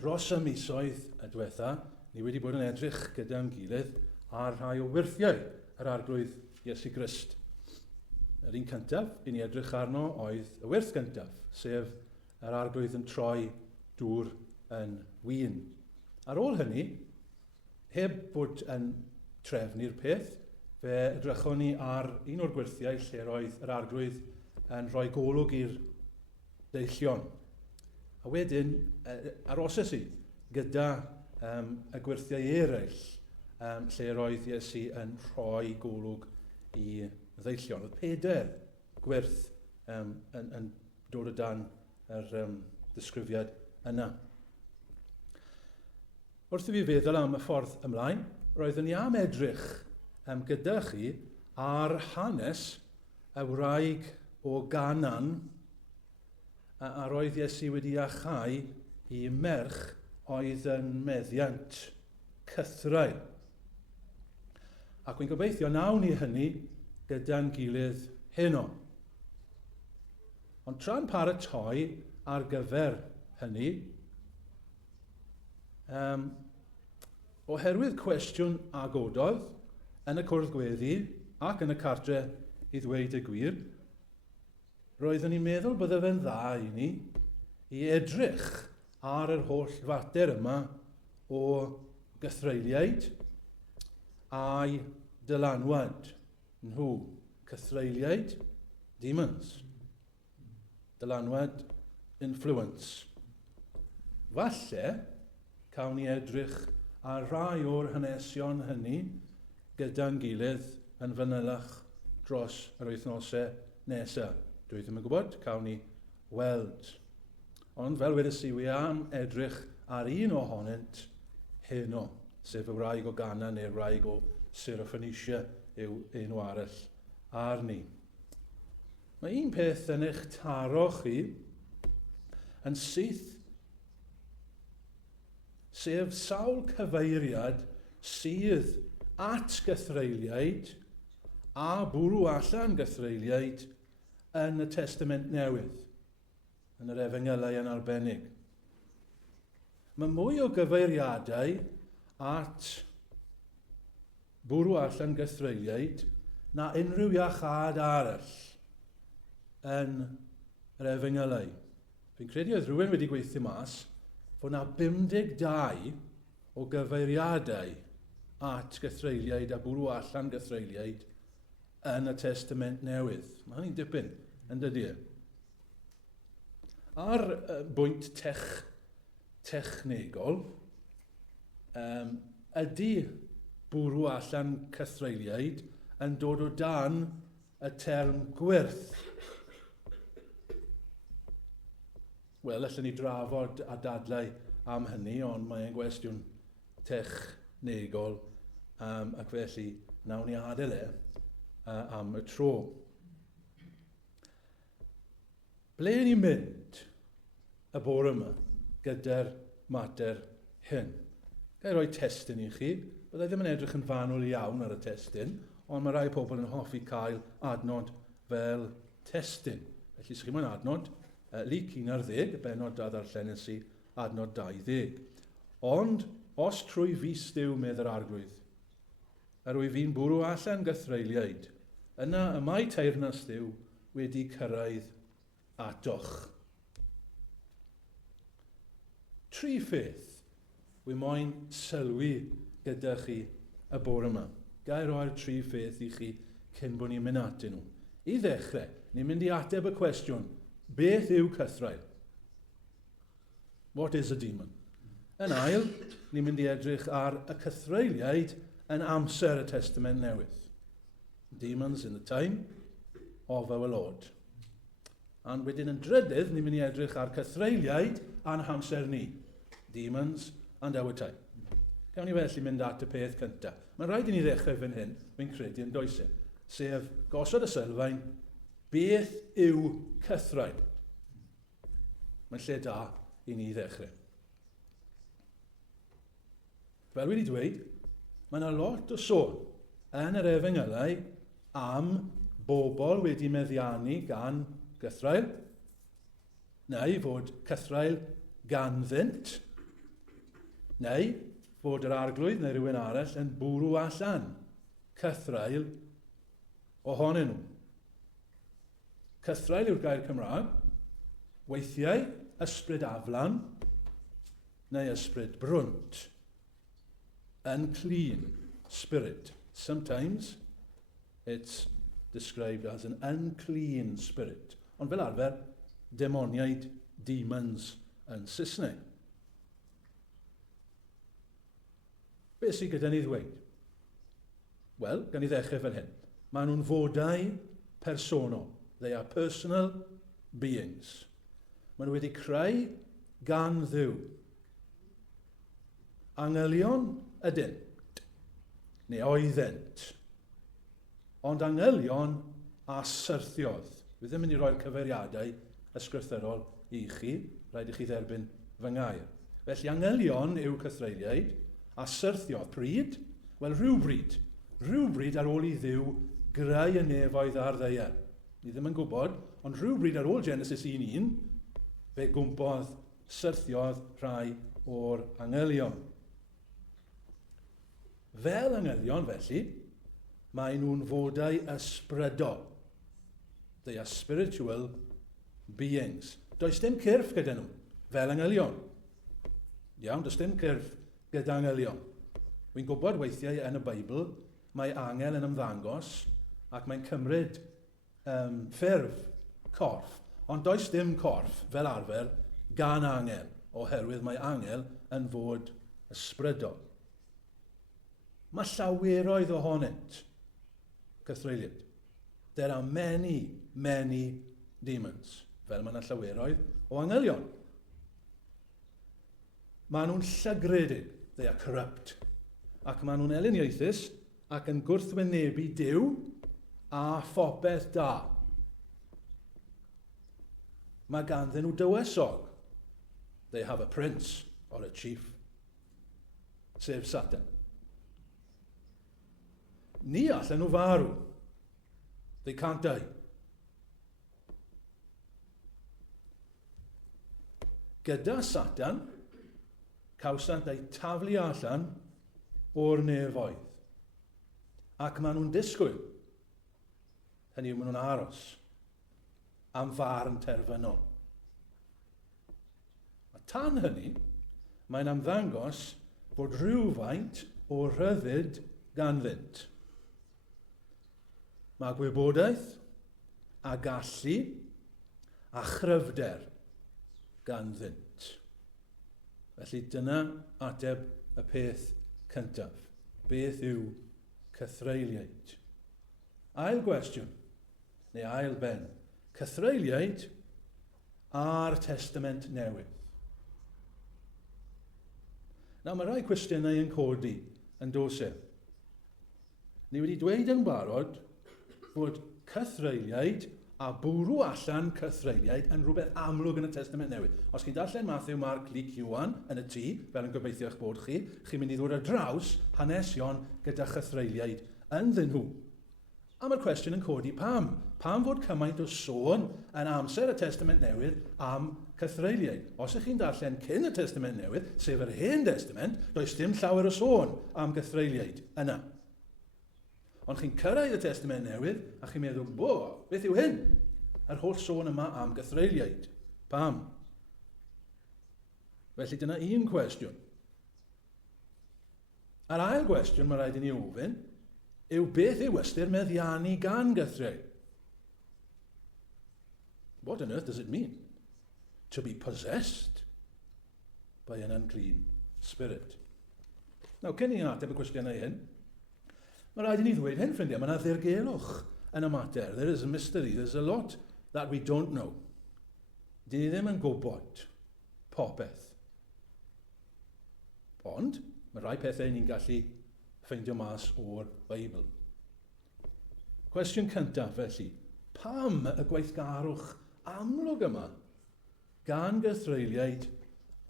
dros y misoedd y diwetha, ni wedi bod yn edrych gyda'n gilydd ar rhai o wyrthiau yr arglwydd Iesu Grist. Yr un cyntaf, i ni edrych arno oedd y wyrth cyntaf, sef yr arglwydd yn troi dŵr yn win. Ar ôl hynny, heb bod yn trefnu'r peth, fe edrychon ni ar un o'r gwirthiau lle roedd yr arglwydd yn rhoi golwg i'r deillion. A wedyn, aroses i gyda y gwirthiau eraill lle roedd Iesu yn rhoi golwg i ddeillion. Oedd 4 gwirth yn dod o dan yr ddisgrifiad yna. Wrth i fi feddwl am y ffordd ymlaen, roeddwn ni am edrych gyda chi ar hanes y wraig o Ganan a roedd Iesu wedi achau i merch oedd yn meddiant Cythrael. Ac wy'n gobeithio nawn ni hynny gyda'n gilydd heno. Ond tra'n paratoi ar gyfer hynny, oherwydd cwestiwn agododd yn y cwrdd gweddi ac yn y cartre i ddweud y gwir, roeddwn i'n meddwl bydde fe'n dda i ni i edrych ar yr holl fater yma o Cythreuliaid a'i dylanwad. Nhw, Cythreuliaid, demons. Dylanwad, influence. Falle, cawn ni edrych ar rai o'r hanesion hynny gyda'n gilydd yn fanylach dros yr wythnosau nesaf. Dwi ddim yn gwybod, cawn ni weld. Ond fel wedys i, wi am edrych ar un ohonynt heno, sef y wraig o Gana neu'r wraig o Cythreuliaid yw enw arall arni. Mae un peth yn eich taro chi yn syth, sef sawl cyfeiriad sydd at Cythreuliaid a bwrw allan Cythreuliaid yn y Testament Newydd, yn yr Efengylau yn arbennig. Mae mwy o gyfeiriadau at bwrw allan Cythreuliaid na unrhyw iachad arall yn yr Efengylau. Fi'n credu oedd rhywun wedi gweithio mas fod na 52 o gyfeiriadau at Cythreuliaid a bwrw allan Cythreuliaid yn y Testament Newydd. Mae hynny'n dipyn, yn dydy. Ar bwynt technegol, ydy bwrw allan Cythreuliaid yn dod o dan y term gwyrth. Wel, allan ni drafod a dadlau am hynny, ond mae'n gwestiwn technegol ac felly nawn ni adael am y tro. Ble ni'n mynd y bore yma gyda'r mater hyn? Gai roi testyn i chi. Byddai ddim yn edrych yn fanwl iawn ar y testyn, ond mae rai pobl yn hoffi cael adnod fel testyn. Felly, sy'n chi'n adnod, Luc 11, y benod a ddarllenes i, adnod 20. Ond, os trwy fis Duw medd yr arglwydd, a rwy fi'n bwrw allan Cythreuliaid, yna y mae teyrnas Duw wedi cyrraedd atoch. 3 pheth wy moyn sylwi gyda chi y bore yma. Gai roi'r 3 pheth i chi cyn bod ni'n mynd atyn nhw. I ddechrau, ni'n mynd i ateb y cwestiwn, beth yw cythrael? What is a demon? Yn ail, ni'n mynd i edrych ar y Cythreuliaid yn amser y Testament Newydd. Demons in the time of our Lord. And wedyn yn drydydd, ni'n mynd i edrych ar Cythreuliaid a'n hamser ni. Demons and our time. Gawn ni felly mynd at y peth cyntaf. Mae'n rhaid i ni ddechrau fan hyn, fi'n credu yn does e. Sef gosod y sylfaen, beth yw cythrael? Mae'n lle da i ni ddechrau. Fel wedi dweud, mae yna lot o sôn yn yr Efengylau am bobl wedi meddiannu gan gythrael, neu fod cythrael ganddynt, Neu bod yr arglwydd neu rhywun arall yn bwrw allan cythrail ohonyn nhw. Cythrail yw'r gair Cymraeg, weithiau ysbryd aflan neu ysbryd brwnt. Unclean spirit. Sometimes it's described as an unclean spirit. Ond fel arfer, demoniaid, demons yn Saesneg. Be sydd gyda ni ddweud? Wel, gan i ddechrau fel hyn. Maen nhw'n fodau personol. They are personal beings. Maen nhw wedi creu gan Dduw. Angylion ydynt, neu oeddent. Ond angylion a syrthiodd. Fi ddim yn mynd i roi'r cyfeiriadau ysgrythurol i chi, rhaid i chi dderbyn fy ngair. Felly angylion yw cythreiliaid, a syrthiodd pryd? Wel, rhywbryd. Rhywbryd ar ôl i Dduw greu y nefoedd a'r ddeiar. Ni ddim yn gwybod, ond rhywbryd ar ôl Genesis 1:1, fe gwmpodd syrthiodd rhai o'r angylion. Fel angylion, felly, mae nhw'n fodau ysbrydol. They are spiritual beings. Does dim cyrff gyda nhw, fel angylion. Iawn, does dim cyrff gyda angylion. Wy'n gwybod weithiau yn y Beibl, mae angel yn ymddangos ac mae'n cymryd ffurf corff. Ond does dim corff fel arfer gan angel, oherwydd mae angel yn fod ysbrydol. Mae llaweroedd ohonynt cythreiliaid. There are many, many demons, fel mae yna llaweroedd o angylion. Maen nhw'n llygredig, they are corrupt, ac maen nhw'n eliniaethus ac yn gwrthwynebu Duw a phopeth da. Mae ganddyn nhw dywysog. They have a prince or a chief, sef Satan. Ni allan nhw farw. They can't die. Gyda Satan, cawsant ei taflu allan o'r nefoedd. Ac maen nhw'n disgwyl. Hynny yw, maen nhw'n aros am farn terfynol. A tan hynny, mae'n ymddangos bod rhywfaint o rhyddid ganddynt. Mae gwybodaeth a gallu a chryfder ganddynt. Felly dyna ateb y peth cyntaf. Beth yw cythreiliaid? Ail gwestiwn, neu ail ben. Cythreiliaid a'r Testament Newydd. Nawr, mae rai cwestiynau yn codi yn dos e. Ni wedi dweud yn barod bod cythreiliaid a bwrw allan cythreiliaid yn rhywbeth amlwg yn y Testament Newydd. Os chi'n darllen Matthew, Mark, Luke, Iwan yn y tŷ, fel yn gobeithio eich bod chi'n mynd i ddod ar draws hanesion gyda chythreiliaid yn ddyn nhw. A mae'r cwestiwn yn codi pam? Pam fod cymaint o sôn yn amser y Testament Newydd am cythreiliaid? Os ych chi'n darllen cyn y Testament Newydd, sef yr Hen Testament, does dim llawer o sôn am gythreiliaid yna. Ond chi'n cyrraedd y Testament Newydd, a chi'n meddwl, beth yw hyn? Yr holl sôn yma am gythreiliaid. Pam? Felly dyna un cwestiwn. Yr ail gwestiwn mae rhaid i ni ofyn yw beth yw ystyr meddiannu gan gythreil? What on earth does it mean? To be possessed by an unclean spirit. Nawr, cyn i ateb y cwestiynau hyn, mae rhaid i ni ddweud hyn, ffrindiau, mae yna ddirgelwch yn y mater. There is a mystery, there's a lot that we don't know. Dyn ni ddim yn gwybod popeth. Ond, mae rhai pethau ni'n gallu ffeindio mas o'r Beibl. Cwestiwn cyntaf felly, pam y gweithgarwch amlwg yma gan gythreiliaid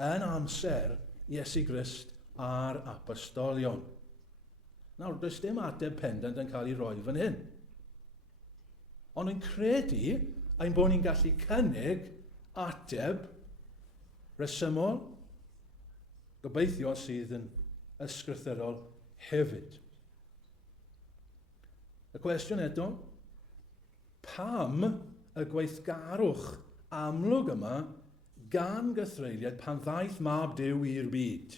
yn amser Iesu Grist a'r apostolion? Nawr, does dim ateb pendant yn cael ei roi fan hyn. Ond yn credu ein bod ni'n gallu cynnig ateb resymol gobeithio sydd yn ysgrythurol hefyd. Y cwestiwn eto, pam y gweithgarwch amlwg yma gan Cythreuliaid pan ddaeth mab Duw i'r byd?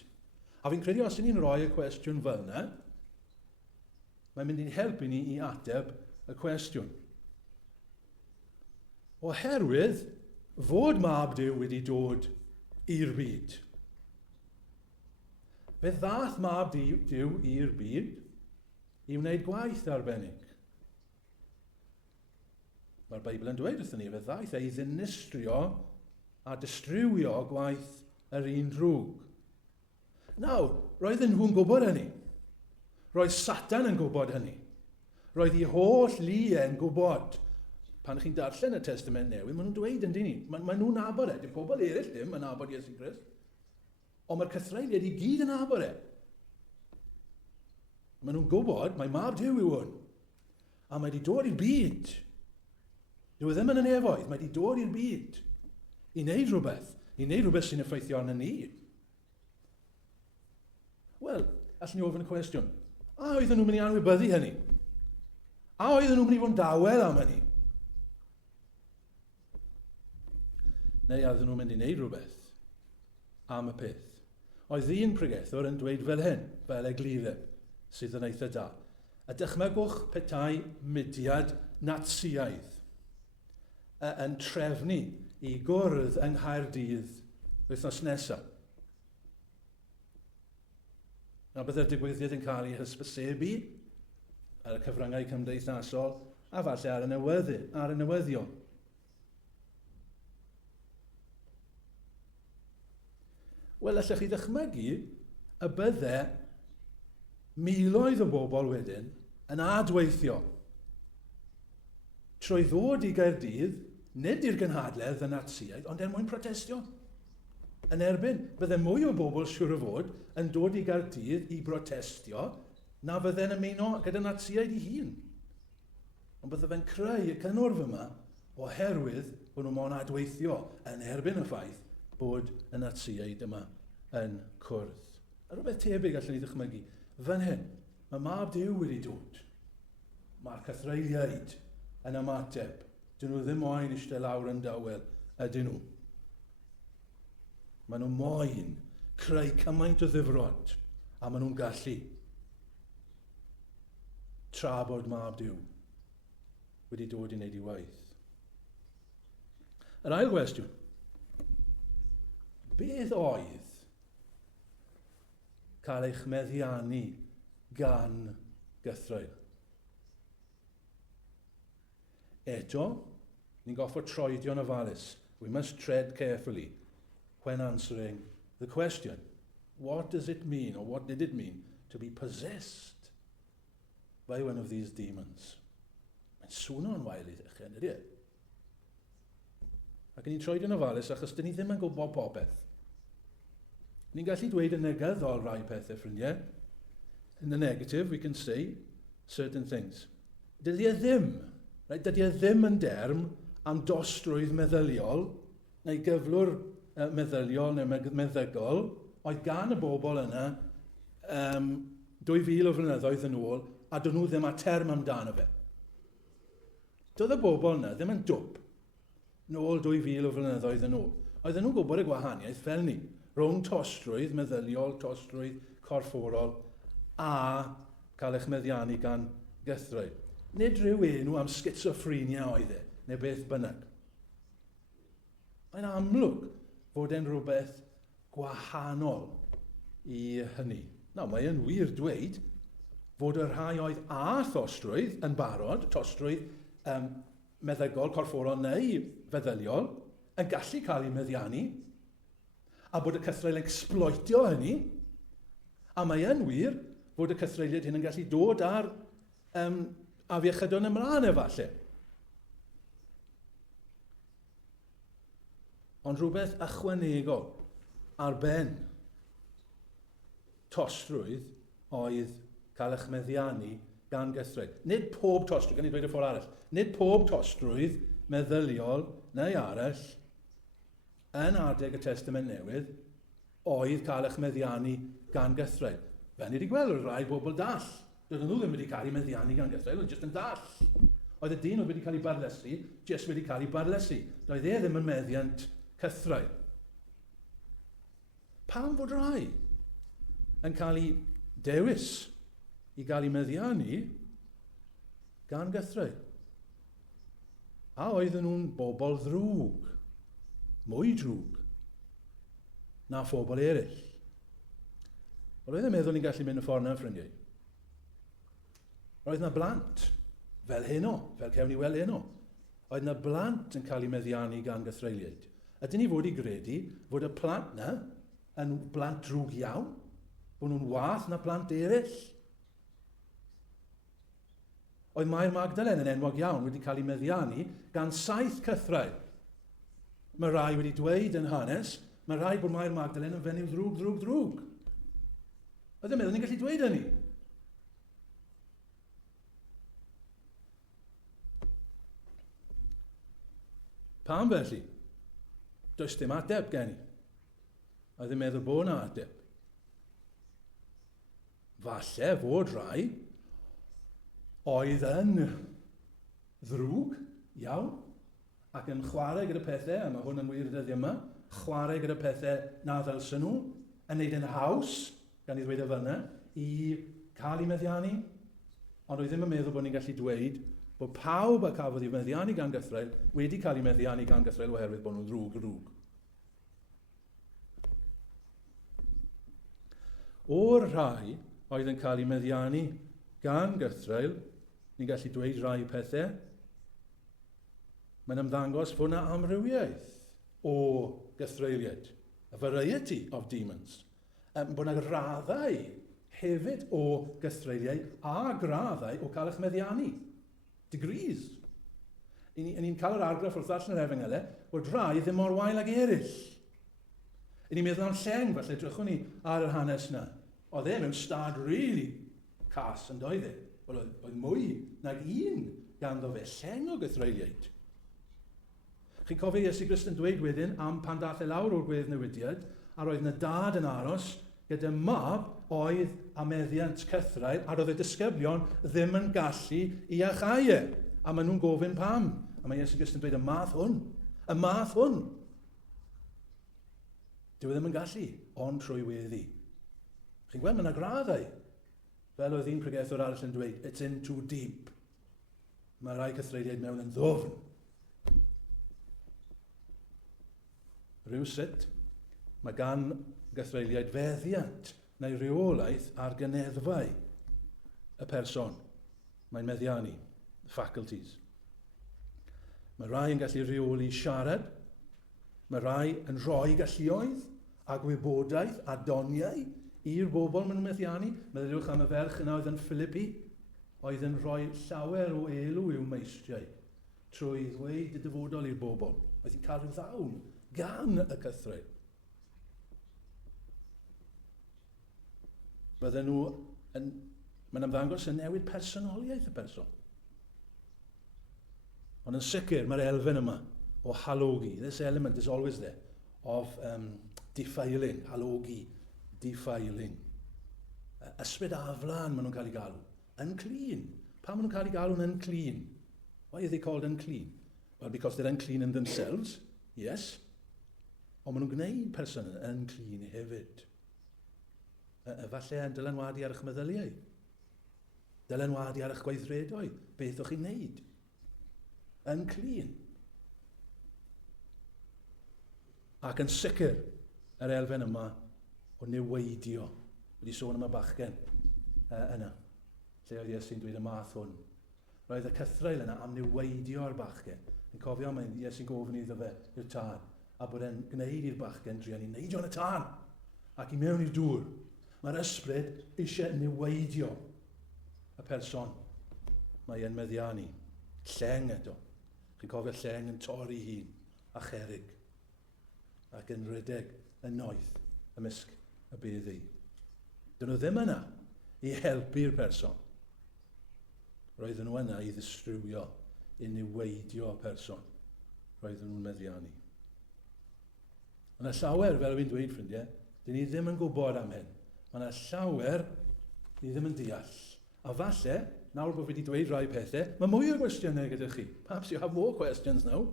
A fi'n credu os ni'n rhoi y cwestiwn fel yna, mae'n mynd i'n helpu ni i ateb y cwestiwn. Oherwydd fod mab Duw wedi dod i'r byd. Fe ddaeth mab Duw i'r byd i wneud gwaith arbennig. Mae'r Beibl yn dweud wrthyn ni, fe ddaeth ei ddinistrio a distrywio gwaith yr un drwg. Nawr, roedden nhw'n gwybod hynny. Roedd Satan yn gwybod hynny. Roedd ei holl lu yn gwybod. Pan chi'n darllen y Testament Newydd, maen nhw'n dweud yn dyn ni. Maen nhw'n nabod e. Dim pobl eraill ddim yn nabod Iesu Grist. Ond mae'r Cythreuliaid i gyd yn nabod e. Maen nhw'n gwybod, mae mab Duw yw hwn. A mae wedi dod i'r byd. Dyw e ddim yn nefoedd, mae wedi dod i'r byd. I wneud rhywbeth sy'n effeithio arno ni. Wel, allwn ni ofyn y cwestiwn, a oedden nhw'n mynd i anwybyddu hynny? A oedden nhw'n mynd i fod yn dawel am hynny? Neu oedden nhw'n mynd i wneud rhywbeth am y peth? Oedd un pregethwr yn dweud fel hyn, fel eglifeb, sydd yn eitha da. A dychmygwch petai mudiad Natsiaidd yn trefnu i gwrdd yng Nghaerdydd wythnos nesaf. A byddai'r digwyddiad yn cael ei hysbysebu ar y cyfryngau cymdeithasol a falle ar y newyddion. Wel, allech chi ddychmygu y bydde miloedd o bobl wedyn yn adweithio trwy ddod i Gaerdydd, nid i'r gynhadledd y Natsiaid, ond mwyn protestio. Yn erbyn, bydde mwy o bobl siŵr o fod yn dod i Gaerdydd i brotestio na fydde'n ymuno gyda Natsiaid ei hun. Ond bydde fe'n creu y cynnwrf yma oherwydd bod nhw'n mo'n adweithio yn erbyn y ffaith bod y Natsiaid yma yn cwrdd. A rhywbeth tebyg allwn ni ddychmygu. Fan hyn, mae mab Duw wedi dod. Mae'r Cythreuliaid yn ymateb. Dyn nhw ddim moyn eistedd lawr yn dawel, ydyn nhw. Maen nhw moyn creu cymaint o ddifrod a maen nhw'n gallu tra bod mab Duw wedi dod i wneud ei waith. Yr ail gwestiwn. Beth oedd cael eich meddiannu gan Cythreuliaid? Eto, ni'n goffod troedio'n ofalus. We must tread carefully when answering the question. What does it mean, or what did it mean, to be possessed by one of these demons? Mae'n swno'n wael i ddechrau, ydy e? Ac ni'n troedio'n ofalus achos dyn ni ddim yn gwybod popeth. Ni'n gallu dweud yn negyddol rai pethau, ffrindiau. In the negative, we can say certain things. Dydy e ddim yn derm am dostrwydd meddyliol, neu gyflwr meddyliol neu meddygol, oedd gan y bobl yna 2000 o flynyddoedd yn ôl, a dyn nhw ddim â term amdano fe. Doedd y bobl yna ddim yn dwp nôl 2000 o flynyddoedd yn ôl. Oedden nhw'n gwybod y gwahaniaeth fel ni, rhwng tostrwydd meddyliol, tostrwydd corfforol, a cael eich meddiannu gan Cythreuliaid. Nid rhyw enw am schizophrenia oedd e, neu beth bynnag. Mae'n amlwg fod e'n rhywbeth gwahanol i hynny. Nawr, mae'n wir dweud fod y rhai oedd a thostrwydd yn barod, tostrwydd meddygol, corfforol neu feddyliol, yn gallu cael ei meddiannu, a bod y Cythreuliaid yn exploitio hynny, a mae'n wir fod y Cythreuliaid hyn yn gallu dod ar afiechydon ymlaen efallai. Ond rhywbeth ychwanegol ar ben tostrwydd oedd cael eich meddiannu gan Cythreuliaid. Nid pob tostrwydd, gan i dweud y ffordd arall, nid pob tostrwydd meddyliol neu arall yn adeg y Testament Newydd oedd cael eich meddiannu gan gythrael. Fe ni wedi gweld o'r rai bobl dall. Dydyn nhw ddim wedi cael eu meddiannu gan gythrael, ond jyst yn dall. Oedd y dyn oedd wedi cael ei barlesu, jyst wedi cael ei barlesu. Doedd e ddim yn meddiant cythrael. Pam fod rai yn cael ei dewis i gael ei meddiannu gan gythrael? A oedden nhw'n bobl ddrwg, mwy drwg, na phobl eraill. Roedd yn meddwl ni'n gallu mynd y ffordd na'n ffrindiau. Roedd yna blant, fel heno, fel cewn ni weld heno. Oedd yna blant yn cael ei meddiannu gan Cythreuliaid. Ydyn ni fod i gredu fod y plant yna yn blant drwg iawn, bod nhw'n wath na plant eraill. Oedd Mair Magdalen yn enwog iawn wedi cael ei meddiannu gan 7 cythrael. Mae rai wedi dweud yn hanes, mae rai bod Mair Magdalen yn fenyw ddrwg. Oedd yn meddwl ni'n gallu dweud hynny. Pam felly? Does dim ateb gen i. Oedd yn meddwl bod yna ateb. Falle fod rai oedd yn ddrwg iawn ac yn chwarae gyda pethau, a mae hwn yn wir dyddiau yma, chwarae gyda pethau na ddylsyn nhw, yn neud yn haws, gan i ddweud y fyna, i cael ei meddiannu, ond oedd ddim yn meddwl bod ni'n gallu dweud bod pawb a cafodd ei meddiannu gan gythrael wedi cael ei meddiannu gan gythrael oherwydd bod nhw'n ddrwg. O'r rhai oedd yn cael ei meddiannu gan gythrael, ni'n gallu dweud rai pethau, mae'n ymddangos fod yna amrywiaeth o Cythreuliaid, a variety of demons. Bod yna graddau hefyd o Cythreuliaid a graddau o cael eich meddiannu. Degrees. Ni'n cael yr argraff wrth allan yr Efengylau bod rai ddim mor wael ag eraill. Ni'n meddwl am lleng, falle drychwn ni ar yr hanes yna. Oedd e mewn stad really cas yn doedd e. Oedd mwy nag un ganddo fe lleng o Cythreuliaid. Chi'n cofio Iesu Grist yn dweud wedyn am pan dath e lawr o'r gwedd newidiad, a roedd yna dad yn aros gyda mab oedd a meddiant cythrael, a roedd y disgyblion ddim yn gallu i achau e. A maen nhw'n gofyn pam. A mae Iesu Grist yn dweud y math hwn. Dyw e ddim yn gallu, ond trwy weddi. Chi'n gweld, mae yna graddau. Fel oedd un pregethwr arall yn dweud, it's in too deep. Mae rai Cythreuliaid mewn yn ddofn. Rywsut, mae gan Cythreuliaid feddiant neu reolaeth ar geneddfau y person mae'n meddiannu, faculties. Mae rai yn gallu reoli siarad, mae rai yn rhoi galluoedd a gwybodaeth a doniau i'r bobl maen nhw'n meddiannu. Meddyliwch am y ferch yna oedd yn Philippi, oedd yn rhoi llawer o elw i'w meistriau trwy ddweud y dyfodol i'r bobl. Oedd hi'n cael rhyw ddawn gan y cythrael. Bydden nhw mae'n ymddangos yn newid personoliaeth y person. Ond yn sicr, mae'r elfen yma o halogi. This element is always there of defiling, halogi, defiling. Ysbryd aflan maen nhw'n cael ei galw. Unclean. Pam maen nhw'n cael ei galw'n unclean? Why are they called unclean? Well, because they're unclean in themselves, yes. Ond maen nhw'n gwneud person yn unclean hefyd. Falle yn dylanwadu ar eich meddyliau. Dylanwadu ar eich gweithredoedd. Beth o'ch chi'n neud? Unclean. Ac yn sicr, yr elfen yma o niweidio. Wedi sôn am y bachgen yna. Lle oedd Iesu'n dweud y math hwn. Roedd y cythrael yna am niweidio'r bachgen. Yn cofio, mae Iesu'n gofyn iddo fe i'r tân. A bod e'n gwneud i'r bachgen drian i neidio yn y tân. Ac i mewn i'r dŵr. Mae'r ysbryd eisiau niweidio y person mae e'n meddiannu. Lleng eto. Chi'n cofio lleng yn torri hun a cherig. Ac yn rhedeg y noeth ymysg y beddi. Dyn nhw ddim yna i helpu'r person. Roedden nhw yna i ddistrywio, i niweidio y person. Roedden nhw'n meddiannu. Yna llawer, fel fi'n dweud, ffrindiau, Dyn ni ddim yn gwybod am hyn. Mae yna llawer ni ddim yn deall. A falle, nawr bod fi wedi dweud rai pethau, mae mwy o gwestiynau gyda chi. Perhaps you have more questions now,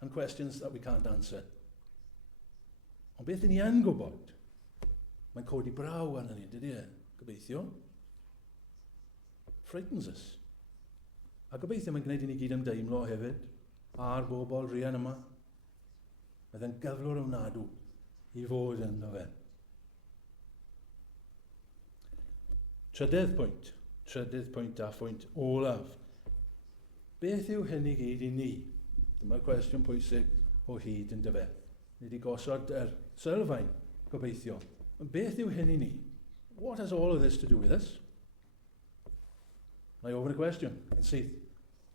and questions that we can't answer. Ond beth dyn ni yn gwybod? Mae'n codi braw arno ni, dydy e? Gobeithio. Frightens us. A gobeithio mae'n gwneud i ni gyd ymdeimlo hefyd a'r bobl rian yma. Mae fe'n gyflwr ofnadw i fod yn o fe. Trydydd pwynt a phwynt olaf. Beth yw hyn i gyd i ni? Dyma'r cwestiwn pwysig o hyd yn dyfedd. Ni wedi gosod yr sylfaen, gobeithio. Beth yw hyn i ni? What has all of this to do with us? Mae ofyn y cwestiwn yn syth.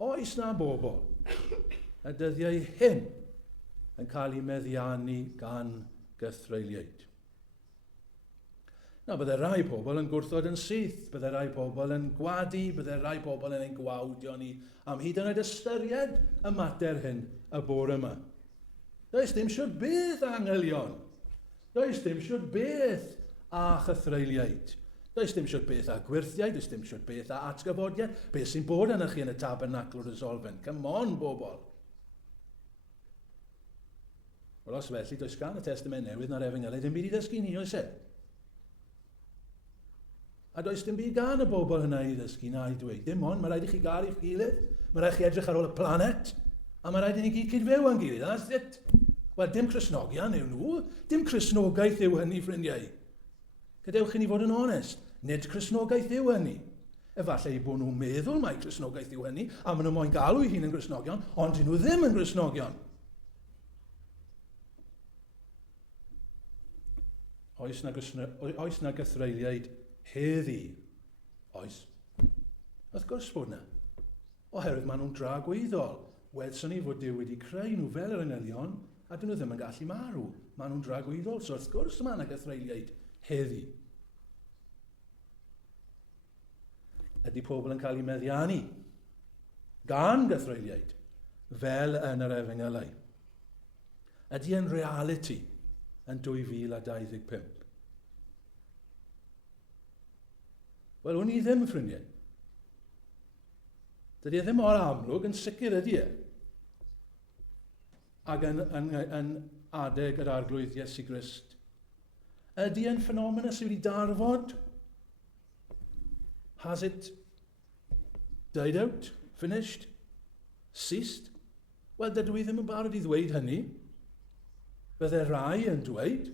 Oes na bobl y dyddiau hyn yn cael ei meddiannu gan gythreiliaid? Nawr, bydde rai pobl yn gwrthod yn syth, bydde rai pobl yn gwadu, bydde rai pobl yn ein gwawdio ni am hyd yn oed ystyried y mater hyn y bore yma. Does dim siwr beth angylion. Does dim siwr beth a chythreiliaid. Does dim siwr beth a gwirthiau, does dim siwr beth a atgyfodiad. Beth sy'n bod yna chi yn y tabernacl o'r resolven? Come on, bobl. Wel, os felly, does gan y testament newydd na'r Efengylau ddim byd i ddysgu ni, oes e? A does dim byd gan y bobl hynna i ddysgu na i dweud. Dim ond, mae rhaid i chi gael i'ch gilydd, mae rhaid chi edrych ar ôl y planet, a mae rhaid i ni gyd cydfew yn gilydd. That's it. Wel, dim Cresnogion yw nhw, dim Cresnogaeth yw hynny, ffrindiau. Gadewch i ni fod yn onest, nid Cresnogaeth yw hynny. Efallai bod nhw'n meddwl mai Cresnogaeth yw hynny, a maen nhw moyn galw eu hun yn Cresnogion, ond dyn nhw ddim yn Cresnogion. Oes na gythreiliaid heddi? Oes. Wrth gwrs bod na. Oherwydd maen nhw'n dragwyddol. Wedson ni fod Duw wedi creu nhw fel yr angylion, a dyn nhw ddim yn gallu marw. Maen nhw'n dragwyddol, so wrth gwrs maen nhw'n gythreiliaid heddi. Ydy pobl yn cael ei meddiannu gan gythreiliaid fel yn yr Efengylau? Ydy yn reality yn 2025? Wel, hwn i ddim, ffrindiau. Dydy e ddim o'r amlwg, yn sicr ydy e. Ac yn adeg yr arglwydd Iesu Grist. Ydy e'n ffenomena sydd wedi darfod? Has it died out? Finished? Ceased? Wel, dydw i ddim yn barod i ddweud hynny. Bydde rai yn dweud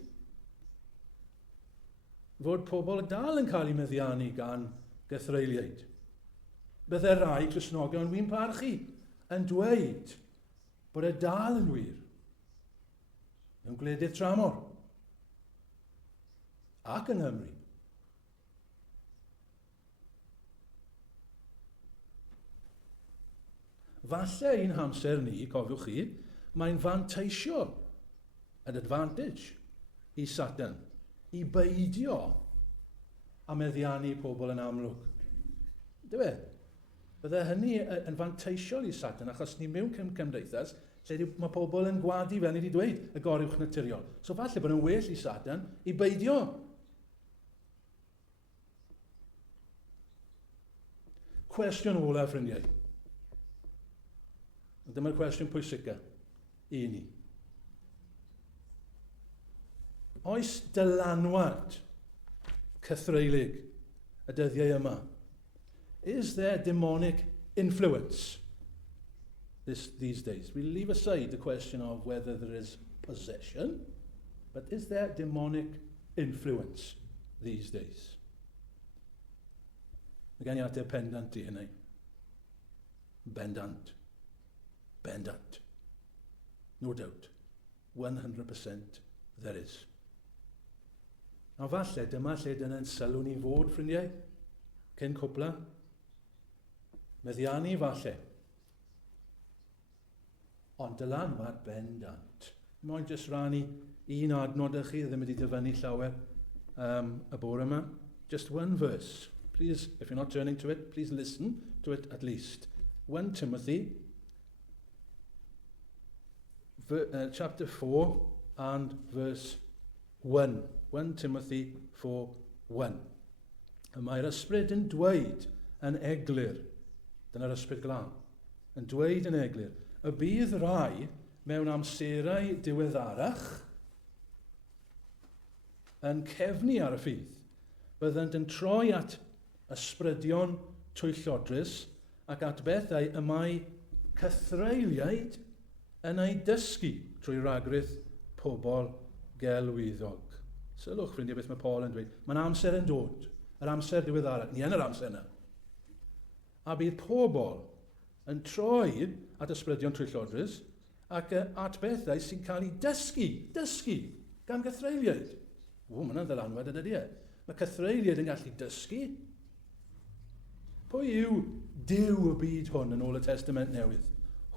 fod pobl dal yn cael ei meddiannu gan gythreiliaid. Bydde rai Cresnogion wy'n parchu yn dweud bod e dal yn wir mewn gwledydd tramor ac yng Nghymru. Falle un hamser ni, cofiwch chi, mae'n fanteisio, an advantage i Satan, i beidio a meddiannu pobl yn amlwg. Dyfe? Bydde hynny yn fanteisiol i Satan, achos ni mewn cymdeithas lle mae pobl yn gwadu fel ni wedi dweud, y gorywch naturiol. So falle bod yn well i Satan i beidio. Cwestiwn ola, ffrindiau. Dyma'r cwestiwn pwysica i ni. Oes dylanwad cythreilig y dyddiau yma? Is there demonic influence these days? We leave aside the question of whether there is possession, but is there demonic influence these days? Mae gen i ateb pendant i hynny. Bendant. Bendant. No doubt. 100% there is. A falle, dyma lle dyna'n sylw ni fod, ffrindiau, cyn cwpla. Meddiannu falle. Ond dylanwad bendant. Mae'n jyst rannu un adnod â chi, ddim wedi dyfynnu llawer y bore yma. Just one verse. Please, if you're not turning to it, please listen to it at least. 1 Timothy, chapter 4 and verse 1. 1 Timothy 4:1. A mae'r ysbryd yn dweud yn eglur, dyna'r ysbryd glân, yn dweud yn eglur, y bydd rai mewn amserau diweddarach yn cefnu ar y ffydd, byddant yn troi at ysbrydion twyllodrus ac at bethau y mae Cythreuliaid yn ei dysgu trwy ragryth pobl gelwyddog. Sylwch, ffrindiau, beth mae Paul yn dweud. Mae'n amser yn dod, yr amser diweddarach, ni yn yr amser yna. A bydd pobl yn troi at ysbrydion twyllodrus ac at bethau sy'n cael ei dysgu gan Cythreuliaid. Mae hwnna'n ddylanwad yn ydy e. Mae Cythreuliaid yn gallu dysgu. Pwy yw Duw y byd hwn yn ôl y Testament Newydd?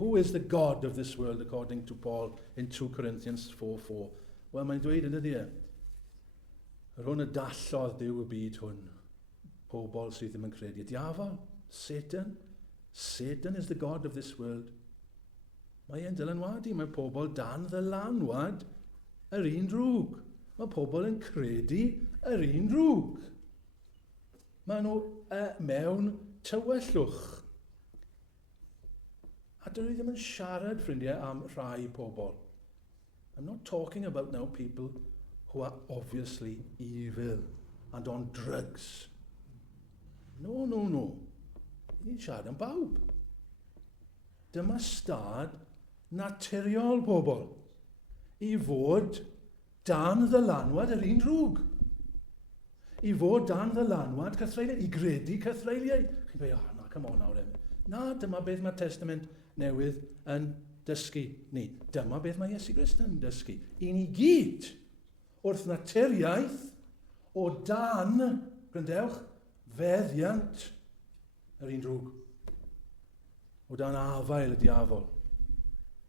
Who is the God of this world, according to Paul in 2 Corinthians 4:4? Wel, mae'n dweud yn ydy e. Yr hwn y dallodd Duw y byd hwn. Pobl sydd ddim yn credu. Diafol, Satan. Satan is the God of this world. Mae e'n dylanwadu. Mae pobl dan ddylanwad yr un drwg. Mae pobl yn credu yr un drwg. Mae nhw mewn tywyllwch. A dyn nhw ddim yn siarad, ffrindiau, am rhai pobl. I'm not talking about now people who are obviously evil and on drugs. No. Ni'n siarad am bawb. Dyma stad naturiol pobl i fod dan ddylanwad yr un drwg. I fod dan ddylanwad Cythreuliaid, i gredu Cythreuliaid. Chi'n dweud, na, come on nawr. Na, dyma beth mae Testament Newydd yn dysgu ni. Dyma beth mae Iesu Grist yn dysgu. I ni gyd, wrth naturiaeth, o dan, grandewch, feddiant yr un drwg. O dan afael y diafol.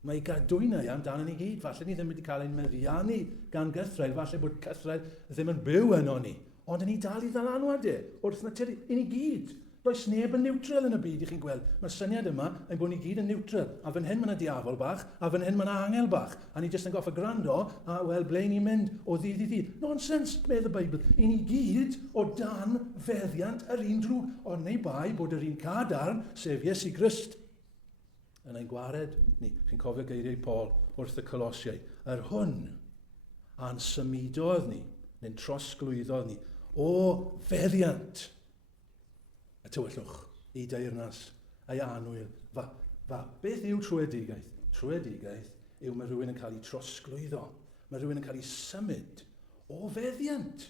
Mae gadwynau amdano ni gyd. Falle ni ddim wedi cael ein meddiannu gan Gythrael. Falle bod Cythrael ddim yn byw yno ni. Ond ni dal i ddylanwad wrth naturiaeth. I ni gyd. Does neb yn niwtral yn y byd, i chi'n gweld. Mae'r syniad yma yn bod ni gyd yn niwtral. A fan hyn mae'na diafol bach, a fan hyn mae'na angel bach. A ni jyst yn goffa gwrando, a wel, ble ni'n mynd o ddydd i ddydd. Nonsens, medd y Beibl. I ni gyd o dan feddiant yr un drwg. Ond neu bai bod yr un cadarn, sef Iesu Grist, yn ein gwared ni. Chi'n cofio geiriau Paul wrth y Colosiau. Yr hwn a'n symudodd ni, neu'n trosglwyddodd ni, o feddiant y tywyllwch, i deyrnas, a'i anwyl. Beth yw trwedigaeth? Trwedigaeth yw mae rhywun yn cael ei trosglwyddo. Mae rhywun yn cael ei symud o feddiant.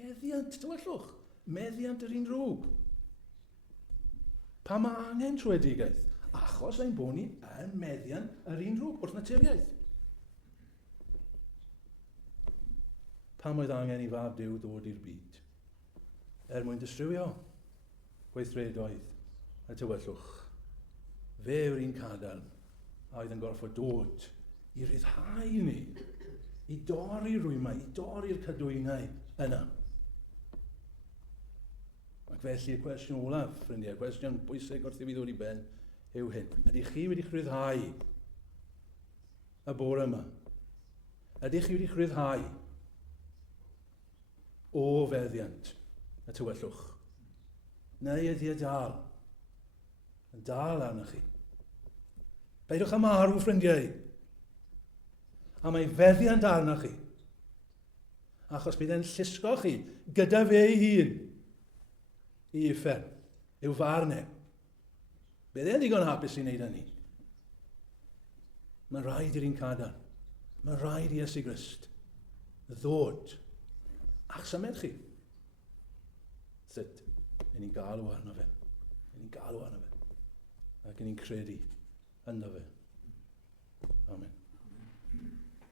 Meddiant, tywyllwch. Meddiant yr un drwg. Pa mae angen trwedigaeth? Achos ein bod ni yn meddiant yr un drwg wrth naturiaeth. Pam oedd angen i fab Duw ddod i'r byd? Mwyn distrywio gweithredoedd y tywyllwch. Fe yw'r un cadarn a oedd yn gorfod dod i ryddhau ni, i dorri'r rwymau, i dorri'r cadwynau yna. Ac felly y cwestiwn olaf, ffrindiau, cwestiwn bwysig wrth i fi ddod i ben, yw hyn. Ydych chi wedi chryddhau y bore yma? Ydych chi wedi chryddhau o feddiant y tywyllwch? Neu ydy y dal? Yn dal arnoch chi. Beidwch am arw, ffrindiau. A mae feddiant arnoch chi. Achos bydd e'n llusgo chi gyda fe ei hun i uffern, i'w farnau. Bydd e'n ddigon hapus i wneud hynny. Mae'n rhaid i'r un cadarn. Mae'n rhaid i Iesu Grist ddod a'ch symud chi. Sut? Ni'n galw arno fe. Ac ni'n credu ynddo fe. Amen.